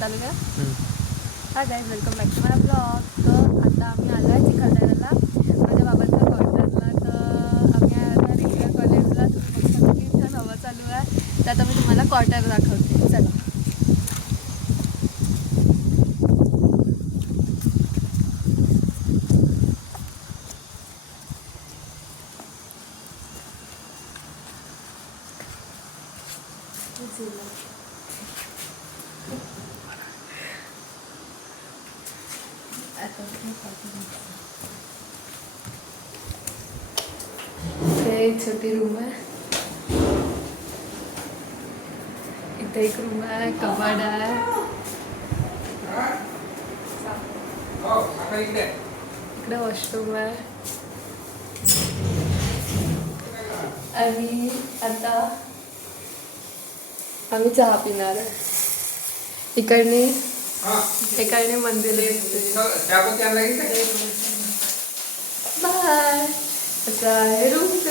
चालू का? Hi guys, welcome back to my blog. तर आता आम्ही आलो आहे चिखलदऱ्याला माझ्या बाबांच्या क्वार्टरला. तर आम्ही आलो आहे रेग्युलर कॉलेजला. तुम्ही बघता किती छान हवा चालू आहे. तर आता मी तुम्हाला क्वार्टर दाखवते. चला. एक छोटी रूम आहे. इथे एक रूम आहे, कबाड आहे. इकडे वॉशरूम आहे. आणि आता आम्ही चहा पिणार आहे. इकडने मंदिर दिसते. बाय. असा आहे रूम.